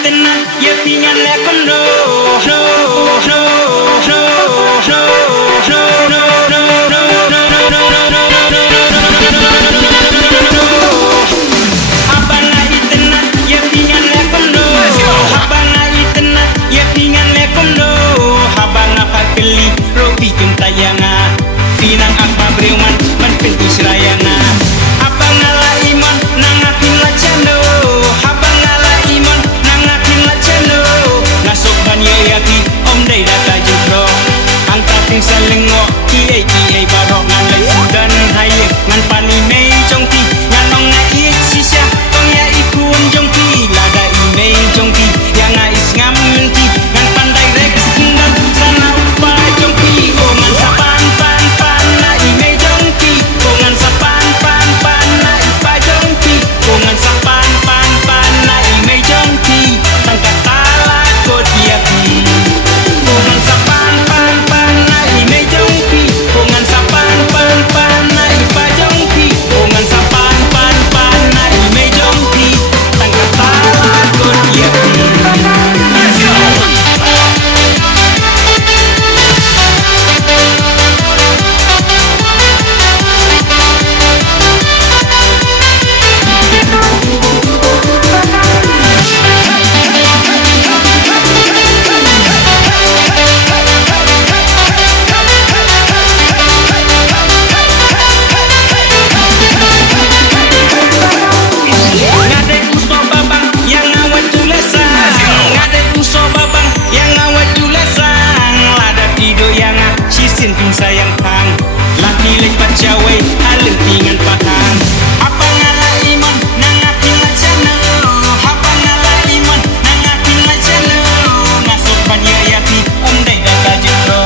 tenang ya pingan lekon no no no no no no habana itenat ya pingan lekon no habana itenat ya pingan lekon no habana pakeli robi kentayanga pinang apa breuman man pentu serayana abang ala iman nangakin lacano abang ala iman nangakin lacano nasok banya yaki om day data jutro ang tating sa lengo kiay barok ngan lay sudan haye ngan pani may jongki ngan nong na iik sisya tong ya ikun jongki lada imay jongki yang ngais ngam menti ngan pandai rek singgan sana upa jongki o ngan sapan pan na imay jongki o ngan sapan pan na ipa jongki o ngan sapan pan na imay jongki tangkat tala kot yaki o ngan sapan pan na imay jongki o ngan sapan pan na ipa jongki o ngan sapan pan na imay jongki tangkat tala kot yaki. Ngadek uso babang yang ngawet tulesang ngadek uso babang yang ngawet tulesang lada tido yang sisin ping sayang tang laki lek pacawai haleng pingan pakang apa ngala iman nangakin lacana apa ngala iman nangakin lacana ngasok banya yaki om day data jutro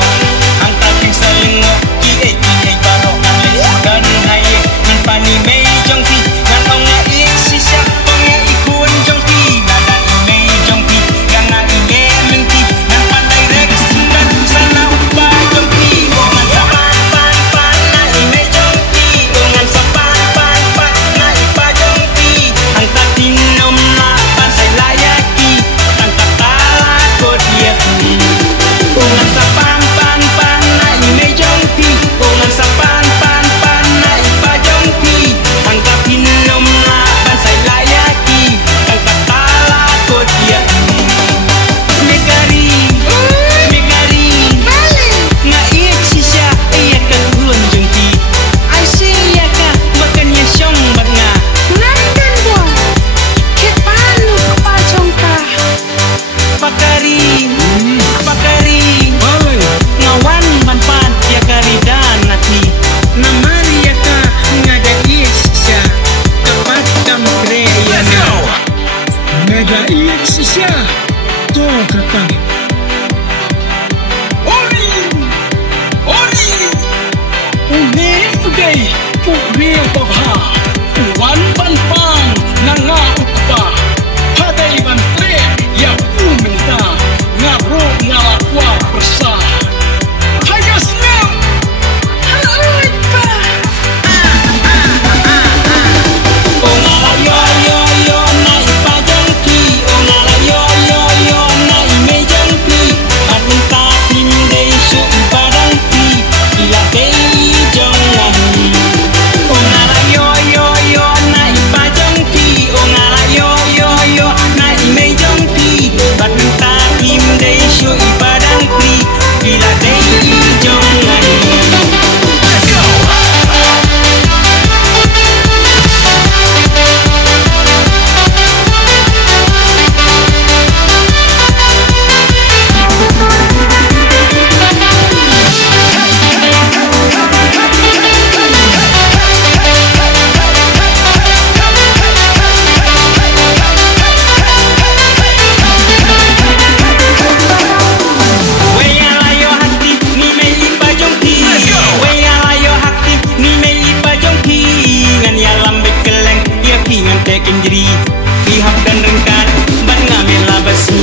ang taping sa lengo kiay barok ngan lay sudan haye ngan pani may jongki ngan ong nga iik sisya tong ya ikun jongki lada imay jongki yang nga ime menti ngan pandai rek sudan sana upa jongki o ngan sapan pan na imay jongki o ngan sapan pan na ipa jongki ang tatinom na pansay layaki ang tatala kot yaki o ngan sapan pan na imay jongki o ngan sapan pan na ipa jongki ang tatinom na pansay layaki ang tatala kot yaki megari nga iik sisya iya kaluan jongki ay siya ka bakan ya siyong bat nga Nandun buwan, kepano kapajong ka. pakari ngawan manpan ya karidan nati namari ya ka ngada iik sisya kapat kam kreya na Mega Sisya to katang Ori Ugay Puri Babha Uwan Banpang Nanga Ukpa Haday Bantre Ya Umenta Ngaro Ngalakwa Persa Hagas Ngam Harawit pa. o ngala yo na ipa jongki o ngala yo na imay jongki atong tapim day su ipadangki ila kay jongahi o ngala yo na ipa jongki o ngala yo na imay jongki atong tapim day su ipadangki ila kay jongahi. Weyalayo hati ni may ipa jongki weyalayo hati ni may ipa jongki ngan ya lambek keleng ya pingan tekin jeri pihak dan rengkat ban ngamela basi